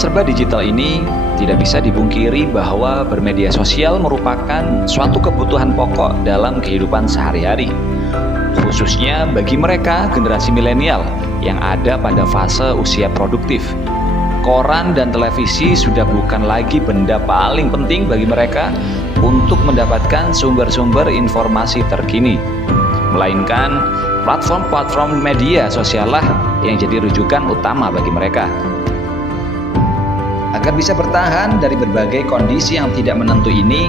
serba digital ini, tidak bisa dipungkiri bahwa bermedia sosial merupakan suatu kebutuhan pokok dalam kehidupan sehari-hari. Khususnya bagi mereka generasi milenial yang ada pada fase usia produktif. Koran dan televisi sudah bukan lagi benda paling penting bagi mereka untuk mendapatkan sumber-sumber informasi terkini, melainkan platform-platform media sosial lah yang jadi rujukan utama bagi mereka. Agar bisa bertahan dari berbagai kondisi yang tidak menentu ini,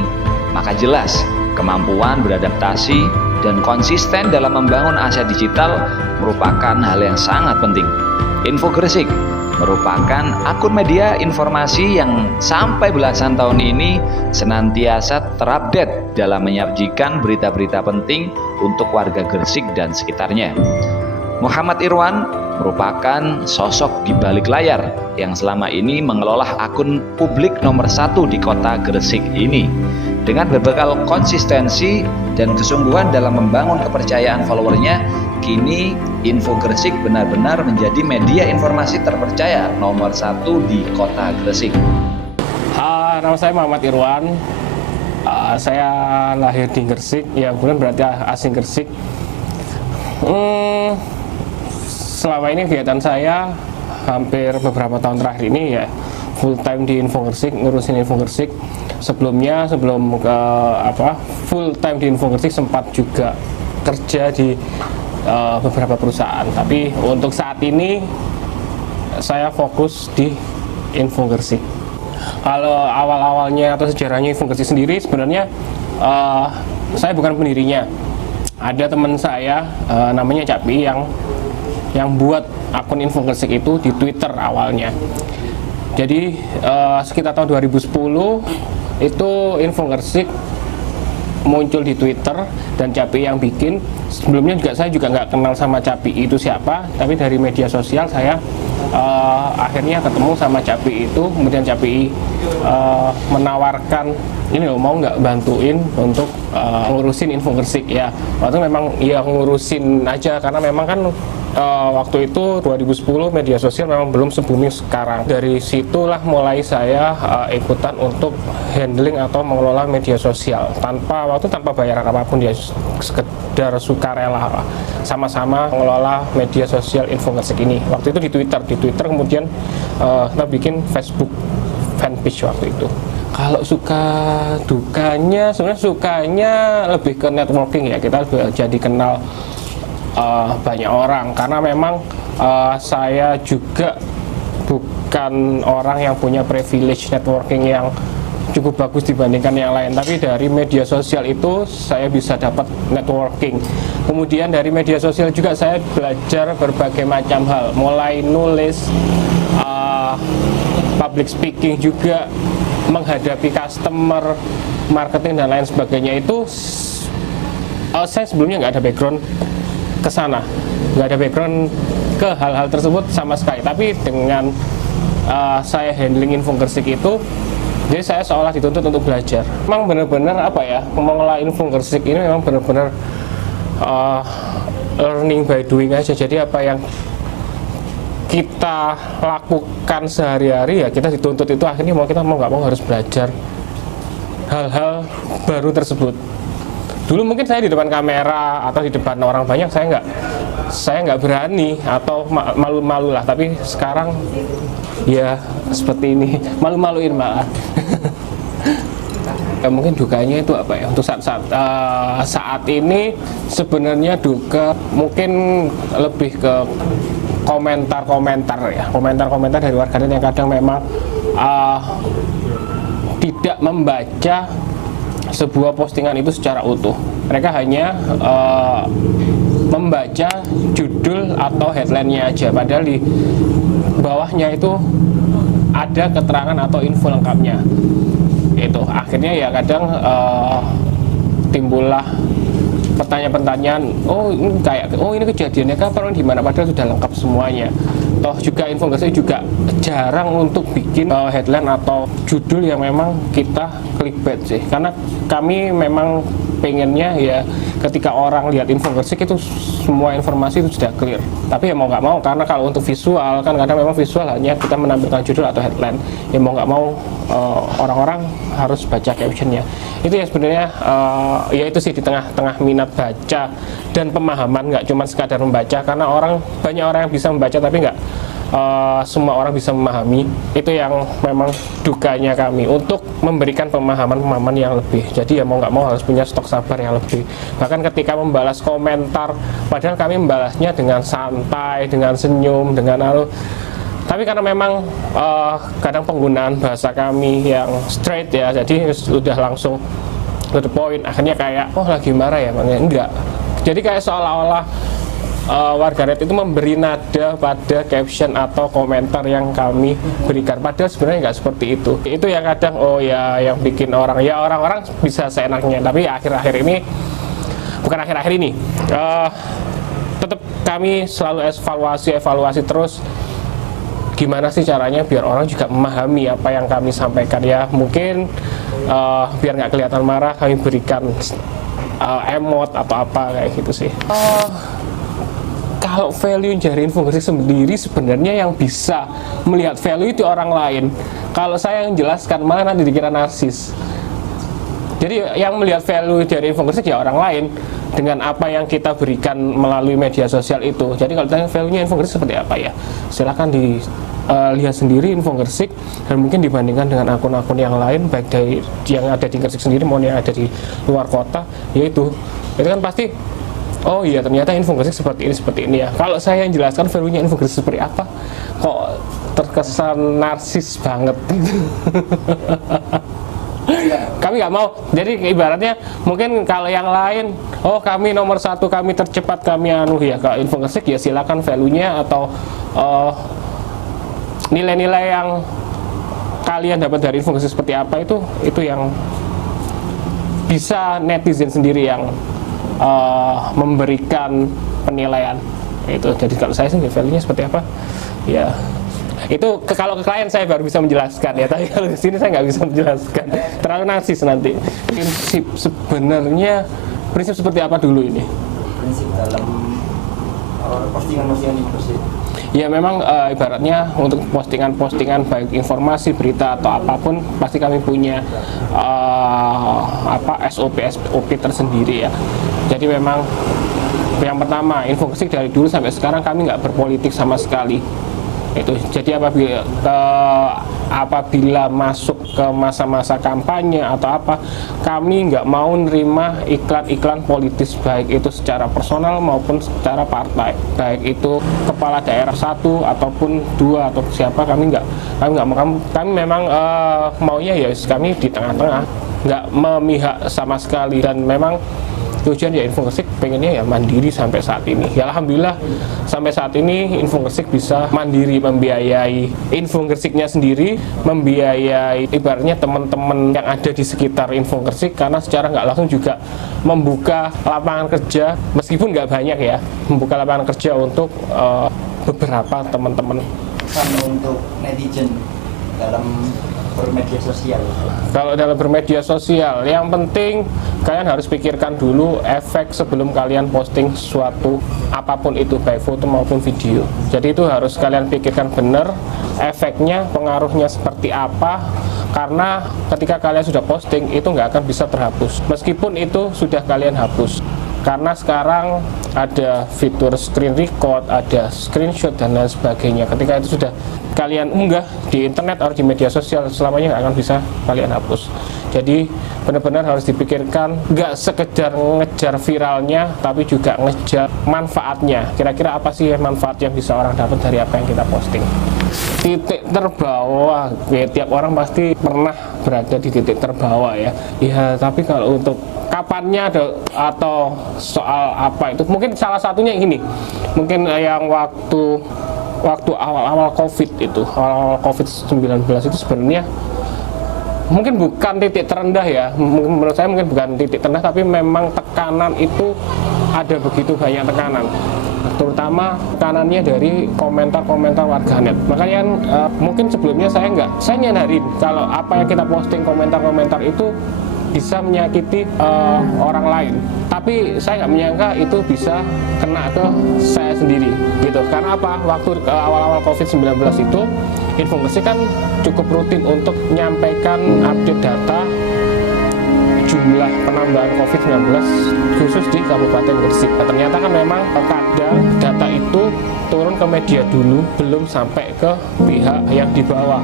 maka jelas kemampuan beradaptasi dan konsisten dalam membangun aset digital merupakan hal yang sangat penting. Info Gresik merupakan akun media informasi yang sampai belasan tahun ini senantiasa terupdate dalam menyajikan berita-berita penting untuk warga Gresik dan sekitarnya. Muhammad Irwan merupakan sosok di balik layar yang selama ini mengelola akun publik nomor 1 di kota Gresik ini. Dengan berbekal konsistensi dan kesungguhan dalam membangun kepercayaan followernya, kini Info Gresik benar-benar menjadi media informasi terpercaya nomor 1 di kota Gresik. Nama saya Muhammad Irwan. Saya lahir di Gresik, ya kemudian berarti asing Gresik. Selama ini kegiatan saya hampir beberapa tahun terakhir ini ya full time di Info Gresik, ngurusin Info Gresik. Sebelum full time di Info Gresik sempat juga kerja di beberapa perusahaan, tapi untuk saat ini saya fokus di Info Gresik. Kalau awal-awalnya atau sejarahnya Info Gresik sendiri, sebenarnya saya bukan pendirinya. Ada teman saya namanya Capi yang buat akun Info Gresik itu di Twitter awalnya. Jadi sekitar tahun 2010 itu Info Gresik muncul di Twitter dan Capi yang bikin. Sebelumnya saya juga nggak kenal sama Capi itu siapa, tapi dari media sosial saya akhirnya ketemu sama Capi itu. Kemudian Capi menawarkan, ini loh, mau nggak bantuin untuk ngurusin Info Gresik ya. Waktu memang ya ngurusin aja, karena memang kan waktu itu 2010 media sosial memang belum se-booming sekarang. Dari situlah mulai saya ikutan untuk handling atau mengelola media sosial tanpa bayaran apapun, ya sekedar sukarela sama-sama mengelola media sosial Info Gresik ini. Waktu itu di Twitter kemudian kita bikin Facebook fanpage waktu itu. Kalau suka dukanya, sebenarnya sukanya lebih ke networking ya, kita jadi kenal banyak orang, karena memang saya juga bukan orang yang punya privilege networking yang cukup bagus dibandingkan yang lain, tapi dari media sosial itu saya bisa dapat networking. Kemudian dari media sosial juga saya belajar berbagai macam hal, mulai nulis, public speaking juga, menghadapi customer, marketing dan lain sebagainya. Itu saya sebelumnya nggak ada background ke sana, nggak ada background ke hal-hal tersebut sama sekali. Tapi dengan saya handling Info Gresik itu, jadi saya seolah dituntut untuk belajar. Memang benar-benar mengelola Info Gresik ini memang benar-benar learning by doing aja. Jadi apa yang kita lakukan sehari-hari ya kita dituntut itu, akhirnya kita mau nggak mau harus belajar hal-hal baru tersebut. Dulu mungkin saya di depan kamera atau di depan orang banyak saya nggak berani atau malu-malu lah, tapi sekarang ya seperti ini, malu-maluin malah. Ya, mungkin dukanya itu apa ya, untuk saat ini sebenarnya duka mungkin lebih ke komentar dari warganet yang kadang memang tidak membaca sebuah postingan itu secara utuh. Mereka hanya membaca judul atau headline-nya aja, padahal di bawahnya itu ada keterangan atau info lengkapnya. Itu akhirnya ya kadang timbullah pertanyaan-pertanyaan, ini kejadiannya kapan, di mana, padahal sudah lengkap semuanya. Toh juga Info Gresik juga jarang untuk bikin headline atau judul yang memang kita clickbait sih, karena kami memang pengennya ya ketika orang lihat infografik itu semua informasi itu sudah clear. Tapi ya mau nggak mau, karena kalau untuk visual kan kadang memang visual hanya kita menampilkan judul atau headline, ya mau nggak mau orang-orang harus baca captionnya. Itu ya sebenarnya ya itu sih, di tengah-tengah minat baca dan pemahaman, nggak cuma sekadar membaca, karena banyak orang yang bisa membaca tapi nggak semua orang bisa memahami. Itu yang memang dukanya kami untuk memberikan pemahaman yang lebih. Jadi ya mau nggak mau harus punya stok sabar yang lebih. Bahkan ketika membalas komentar, padahal kami membalasnya dengan santai, dengan senyum, dengan tapi karena memang kadang penggunaan bahasa kami yang straight ya, jadi sudah langsung to the point. Akhirnya kayak lagi marah ya Bang, enggak. Jadi kayak seolah-olah warganet itu memberi nada pada caption atau komentar yang kami berikan, padahal sebenarnya nggak seperti itu. Itu yang kadang yang bikin orang-orang bisa seenaknya. Tapi akhir-akhir ini, bukan akhir-akhir ini, tetap kami selalu evaluasi terus gimana sih caranya biar orang juga memahami apa yang kami sampaikan. Ya mungkin biar nggak kelihatan marah, kami berikan emot atau apa kayak gitu sih. Kalau value dari infografik sendiri, sebenarnya yang bisa melihat value itu orang lain. Kalau saya yang jelaskan malah nanti dikira narsis. Jadi yang melihat value dari infografik ya orang lain dengan apa yang kita berikan melalui media sosial itu. Jadi kalau tanya value-nya infografik seperti apa ya, silakan dilihat sendiri infografik, dan mungkin dibandingkan dengan akun-akun yang lain, baik dari yang ada di Gresik sendiri maupun yang ada di luar kota, yaitu itu kan pasti iya ternyata infografik seperti ini ya. Kalau saya yang jelaskan value-nya infografik seperti apa, kok terkesan narsis banget gitu. Kami nggak mau. Jadi ibaratnya mungkin kalau yang lain, kami nomor 1, kami tercepat, kami ya. Kalau infografik ya silakan value-nya atau nilai-nilai yang kalian dapat dari infografik seperti apa, itu yang bisa netizen sendiri yang memberikan penilaian itu. Jadi kalau saya sih value-nya seperti apa ya, itu kalau ke klien saya baru bisa menjelaskan ya, tapi kalau di sini saya nggak bisa menjelaskan, terlalu narsis nanti. Prinsip seperti apa dulu ini? Prinsip dalam postingan-postingan infografik. Ya memang ibaratnya untuk postingan-postingan baik informasi, berita atau apapun, pasti kami punya SOP tersendiri ya. Jadi memang yang pertama, infografik dari dulu sampai sekarang kami nggak berpolitik sama sekali. Itu jadi apabila masuk ke masa-masa kampanye atau apa, kami nggak mau nerima iklan-iklan politis, baik itu secara personal maupun secara partai, baik itu kepala daerah 1 ataupun 2 atau siapa, kami nggak mau. Kami memang maunya ya kami di tengah-tengah, nggak memihak sama sekali. Dan memang tujuan ya infografik pengennya ya mandiri sampai saat ini. Ya alhamdulillah sampai saat ini infografik bisa mandiri, membiayai infografiknya sendiri, membiayai ibaratnya teman-teman yang ada di sekitar infografik, karena secara nggak langsung juga membuka lapangan kerja, meskipun nggak banyak ya, membuka lapangan kerja untuk beberapa teman-teman. Untuk netizen dalam bermedia sosial. Kalau dalam bermedia sosial, yang penting kalian harus pikirkan dulu efek sebelum kalian posting sesuatu apapun itu, baik foto maupun video. Jadi itu harus kalian pikirkan benar efeknya, pengaruhnya seperti apa, karena ketika kalian sudah posting itu nggak akan bisa terhapus meskipun itu sudah kalian hapus. Karena sekarang ada fitur screen record, ada screenshot dan lain sebagainya. Ketika itu sudah kalian unggah di internet atau di media sosial, selamanya nggak akan bisa kalian hapus. Jadi benar-benar harus dipikirkan, nggak sekedar ngejar viralnya, tapi juga ngejar manfaatnya. Kira-kira apa sih manfaat yang bisa orang dapat dari apa yang kita posting. Titik terbawah, ya, tiap orang pasti pernah berada di titik terbawah ya. Ya, tapi kalau untuk kapannya atau soal apa itu, mungkin salah satunya yang ini, mungkin yang waktu awal-awal COVID itu, awal COVID-19 itu sebenarnya mungkin bukan titik terendah ya, menurut saya mungkin bukan titik terendah, tapi memang tekanan itu ada begitu banyak tekanan, terutama tekanannya dari komentar-komentar warganet. Makanya mungkin sebelumnya saya nyadarin kalau apa yang kita posting komentar-komentar itu bisa menyakiti orang lain. Tapi saya nggak menyangka itu bisa kena ke saya sendiri gitu. Karena apa? Waktu awal-awal COVID-19 itu Infogresik kan cukup rutin untuk menyampaikan update data jumlah penambahan COVID-19 khusus di Kabupaten Gresik. Nah, ternyata kan memang kadang data itu turun ke media dulu, belum sampai ke pihak yang di bawah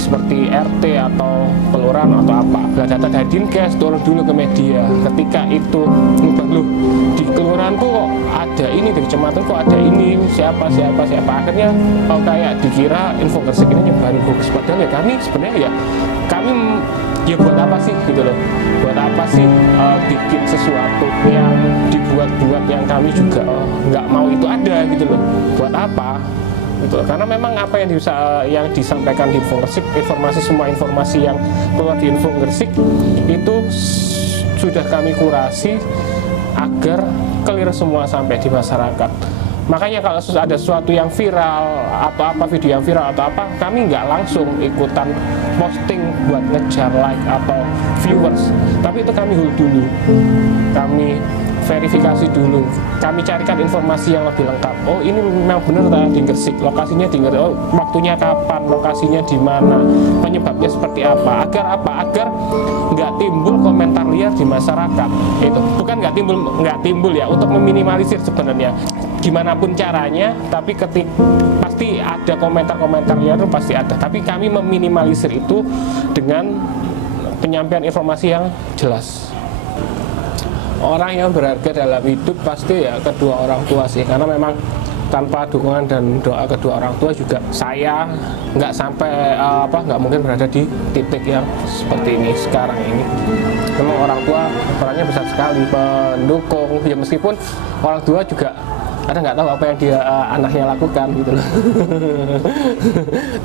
seperti RT atau kelurahan atau apa. Nah, data dari Dinkes turun dulu ke media. Ketika itu loh, di kelurahanku kok ada ini, di kecamatan kok ada ini, siapa. Akhirnya kayak dikira Infogresik ini nyebarin hoax. Padahal ya kami sebenarnya ya buat apa sih gitu loh, buat apa sih bikin sesuatu yang dibuat-buat yang kami juga nggak mau itu ada gitu loh, buat apa gitu. Karena memang apa yang disampaikan di Infogresik, semua informasi yang keluar di Infogresik itu sudah kami kurasi agar clear semua sampai di masyarakat. Makanya kalau ada sesuatu yang viral atau apa, video yang viral atau apa, kami nggak langsung ikutan posting buat ngejar like atau viewers, tapi itu kami hold dulu, kami verifikasi dulu, kami carikan informasi yang lebih lengkap. Oh, ini memang benar tadi di Gresik, lokasinya di Gresik, oh, waktunya kapan, lokasinya di mana, penyebabnya seperti apa, agar nggak timbul komentar liar di masyarakat. Itu bukan nggak timbul ya, untuk meminimalisir sebenarnya gimana pun caranya, tapi pasti ada komentar-komentar liar, itu pasti ada, tapi kami meminimalisir itu dengan penyampaian informasi yang jelas. Orang yang berharga dalam hidup pasti ya kedua orang tua sih, karena memang tanpa dukungan dan doa kedua orang tua juga saya nggak sampai nggak mungkin berada di titik yang seperti ini sekarang ini. Memang orang tua perannya besar sekali, pendukung ya, meskipun orang tua juga ada nggak tahu apa yang dia anaknya lakukan gitu loh.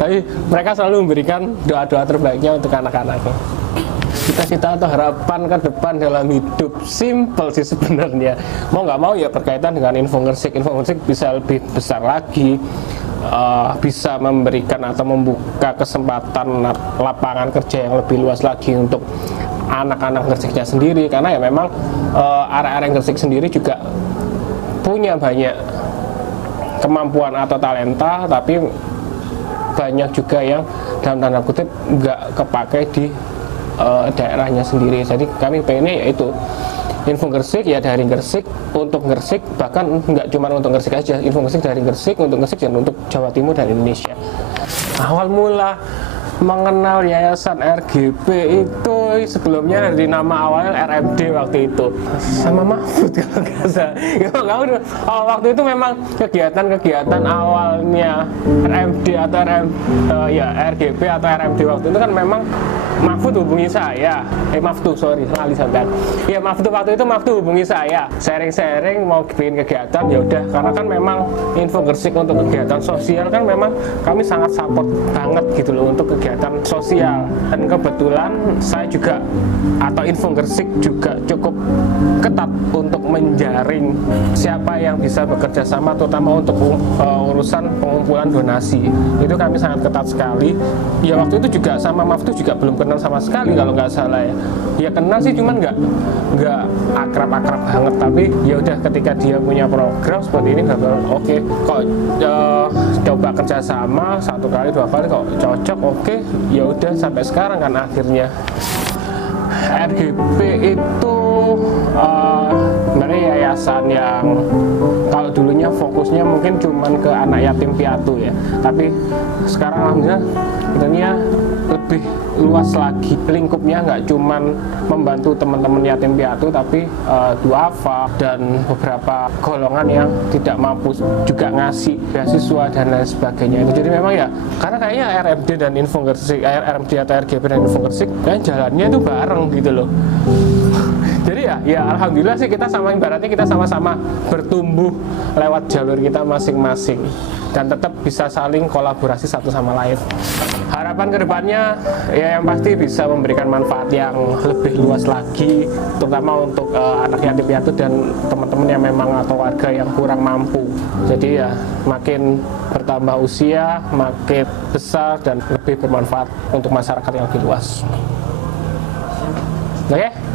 Tapi mereka selalu memberikan doa-doa terbaiknya untuk anak-anaknya. Cita-cita atau harapan ke depan dalam hidup simple sih sebenarnya. Mau nggak mau ya berkaitan dengan Infogresik. Infogresik bisa lebih besar lagi, bisa memberikan atau membuka kesempatan lapangan kerja yang lebih luas lagi untuk anak-anak Gresiknya sendiri. Karena ya memang area-area Gresik sendiri juga punya banyak kemampuan atau talenta, tapi banyak juga yang dalam tanda kutip nggak kepakai di daerahnya sendiri. Jadi kami pengennya yaitu Infogresik ya dari Gresik untuk Gresik, bahkan nggak cuma untuk Gresik aja, Infogresik dari Gresik untuk Gresik dan untuk Jawa Timur dan Indonesia. Awal mula mengenal Yayasan RGP itu sebelumnya dari nama awalnya RMD waktu itu sama Mahfud kalau nggak salah. Waktu itu memang kegiatan awalnya RMD atau RGP atau RMD waktu itu kan memang Mahfud hubungi saya, Mahfud waktu itu Mahfud hubungi saya, sharing mau bikin kegiatan, ya udah, karena kan memang Infogresik untuk kegiatan sosial kan memang kami sangat support banget gitu loh untuk kegiatan sosial, dan kebetulan saya juga atau Infogresik juga cukup ketat untuk menjaring siapa yang bisa bekerja sama, terutama untuk urusan pengumpulan donasi. Itu kami sangat ketat sekali. Ya waktu itu juga sama Mahfud juga belum kenal sama sekali kalau nggak salah ya. Ya kenal sih, cuman nggak akrab-akrab banget. Tapi ya udah, ketika dia punya program seperti ini, oke, kok coba kerjasama 1 kali 2 kali kok cocok, oke, ya udah sampai sekarang kan akhirnya. RGP itu sebenarnya yayasan yang kalau dulunya fokusnya mungkin cuman ke anak yatim piatu ya, tapi sekarang alhamdulillah sebenarnya lebih luas lagi lingkupnya, nggak cuman membantu teman-teman yatim piatu, tapi duafa dan beberapa golongan yang tidak mampu juga ngasih beasiswa dan lain sebagainya. Itu jadi memang ya, karena kayaknya RMD dan Infogresik, RMD atau RGP dan Infogresik kan jalannya itu bareng gitu loh. Jadi ya alhamdulillah sih, kita ibaratnya kita sama-sama bertumbuh lewat jalur kita masing-masing dan tetap bisa saling kolaborasi satu sama lain. Harapan kedepannya ya yang pasti bisa memberikan manfaat yang lebih luas lagi, terutama untuk anak yatim piatu dan teman-teman yang memang atau warga yang kurang mampu. Jadi ya makin bertambah usia, makin besar dan lebih bermanfaat untuk masyarakat yang lebih luas. Oke?